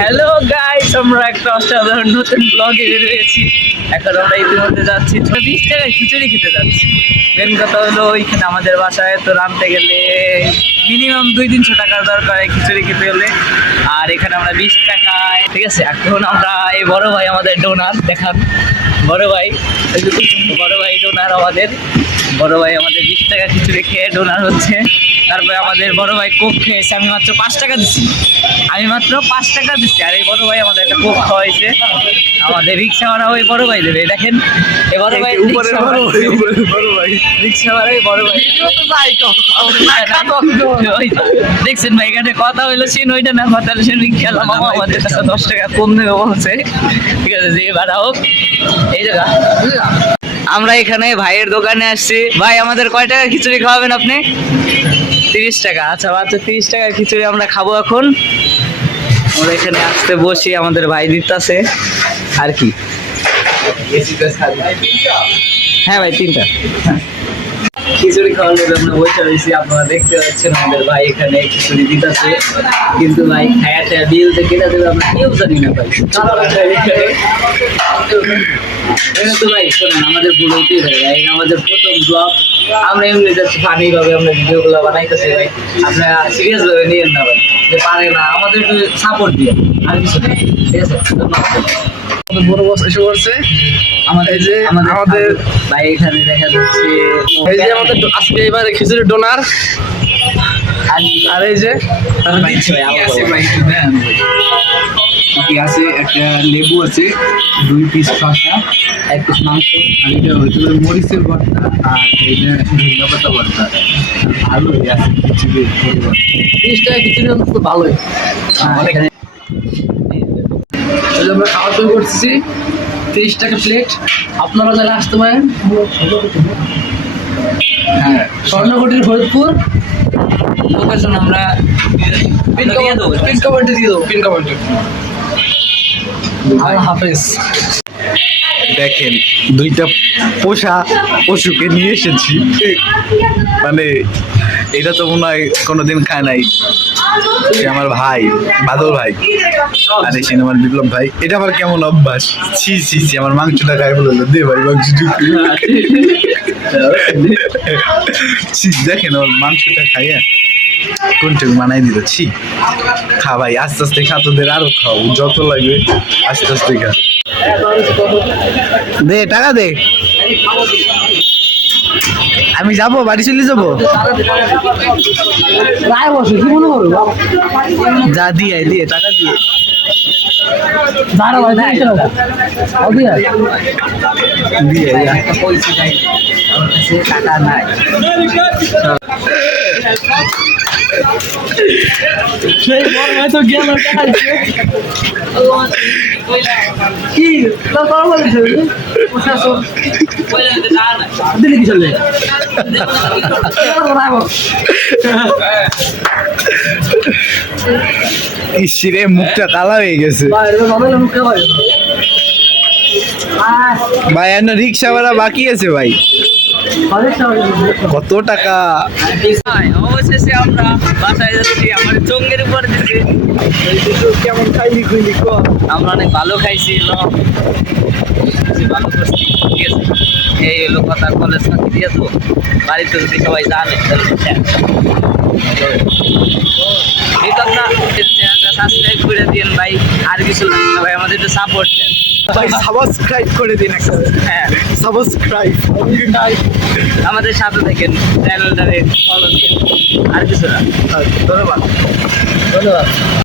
Hello guys আমরা একটা অসাধারণ নতুন ব্লগে রয়েছি। এখন আমরা ইতিমধ্যে যাচ্ছি বিশ টাকায় খিচুড়ি খেতে যাচ্ছি। মেন কথা হলো ওইখানে আমাদের বাসায় তো রাঁধতে গেলে মিনিমাম দুই তিনশো টাকার দরকার এই খিচুড়ি খেতে হলে। আর এখানে আমরা বিশ টাকায় ঠিক আছে? এখন আমরা এই বড় ভাই আমাদের ডোনার দেখান। বড় ভাই বড় ভাই ডোনার আমাদের। বড় ভাই আমাদের বিশ টাকা খিচুড়ি খেয়ে ডোনার হচ্ছে। তারপরে আমাদের বড় ভাই কোক খেয়েছে। আমি মাত্র পাঁচ টাকা দিচ্ছি আমি মাত্র পাঁচ টাকা দিচ্ছি আর এই বড় ভাই আমাদের একটা কোক খাওয়াইছে। আমাদের রিক্সা ভাড়া ওই বড় ভাই দেবে। দেখেন এই বড় ভাই ভাই উপরের বড় ভাই। রিক্সা ভাড়া ওই বড় ভাই। ওই দেখছেন ভাই এখানে কথা হইল সেন ওইটা না কথা হলো সেন রিক্সা মামা আমাদের কাছে দশ টাকা কম দেবে বলছে। ঠিক আছে যে ভাড়া হোক এই জায়গা আমরা এখানে ভাইয়ের দোকানে আসছি। ভাই আমাদের কয় টাকা খিচুড়ি খাওয়াবেন আপনি? তিরিশ টাকা। আচ্ছা আচ্ছা তিরিশ টাকা খিচুড়ি আমরা খাব এখন। আমরা এখানে আসতে বসি আমাদের ভাই দিতাছে। আর কি? হ্যাঁ ভাই তিনটা। খিচুড়ি খাওয়ার জন্য বসে রয়েছি। আপনারা দেখতে পাচ্ছেন আমাদের ভাই এখানে খিচুড়ি দিতেছে। কিন্তু ভাই খায়াটা বিল থেকে কেটে দেবে আমরা কেউ জানি না ভাই। তো ভাই, শোনেন, আমাদের ভুল হইতেই পারে ভাই। এটা আমাদের প্রথম ব্লগ আমরা এমনি যাচ্ছি ফানি ভাবে আমরা ভিডিওগুলো বানাইতেছি ভাই। আপনারা সিরিয়াস ভাবে নিয়েন না ভাই। যে পারে না আমাদের সাপোর্ট দিয়ে আর কিছু ঠিক আছে? ধন্যবাদ। বড় বস এসে পড়ছে। আমাদের এই যে আমাদের ভাই এখানে দেখা যাচ্ছে। এই যে আমাদের আজকে এবারে খিচুড়ি ডোনার। আর এই যে কি আছে একটা লেবু আছে দুই পিস শসা এক পিস মাংস আর এটা হচ্ছে মরিচের ভর্তা আর এটা ভর্তা। আছে খিচুড়ি খিচুড়ি ভালোই। যে আমরা খাওয়া শুরু করতেছি। তিরিশ টাকা প্লেট আপনারা যারা আসতে পারেন হ্যাঁ স্বর্ণকটির ফরিদপুর। লোকেশন আমরা পিন দিয়ে দেবো পিন হাফেজ। দেখেন দুইটা পোষা পশুকে নিয়ে এসেছি। মানে এটা তো মনে হয় কোনোদিন খায় নাই। সে আমার ভাই, বাদল ভাই। আর এই আমার বিপ্লব ভাই। এটা আমার কেমন অভ্যাস? ছি ছি ছি, আমার মাংসটা খাই বলল দে ভাই, মাংস ছি, দেখেন ওর মাংসটা খাইয়া কোনটুকু মানাই দিল। ছি, খা ভাই, আস্তে আস্তে খা তোদের আরও খাও। যত লাগবে, আস্তে আস্তে খা। দে, টাকা দে। আমি যাব বাড়ি চলে যাব? যা দিয়ে দিয়ে টাকা দিয়ে। টাকা। নাই। কি? প্রশাসন দিল্লি কি চলবে? ইসিরে মুখটা কালা হয়ে গেছে। ভাই এখন রিক্সা ভাড়া বাকি আছে ভাই। কত টাকা? অবশেষে আমরা বাসায় যাচ্ছি আমার চোখের উপর দিচ্ছে কেমন খাইলি খুইলি আমরা অনেক ভালো খাইছি ভালো করছি ঠিক আছে। এই হলো কথা কলেজ ফাঁকি দিয়ে তো বাড়িতে যদি সবাই জানে তাহলে সাবস্ক্রাইব করে দিন ভাই আর কিছু লাগবে না ভাই আমাদের একটু সাপোর্ট দেন। ভাই সাবস্ক্রাইব করে দিন একটা হ্যাঁ। সাবস্ক্রাইব আমাদের সাথে থাকেন চ্যানেলটারে ফলো দিন আর কিছু না। ধন্যবাদ। ধন্যবাদ।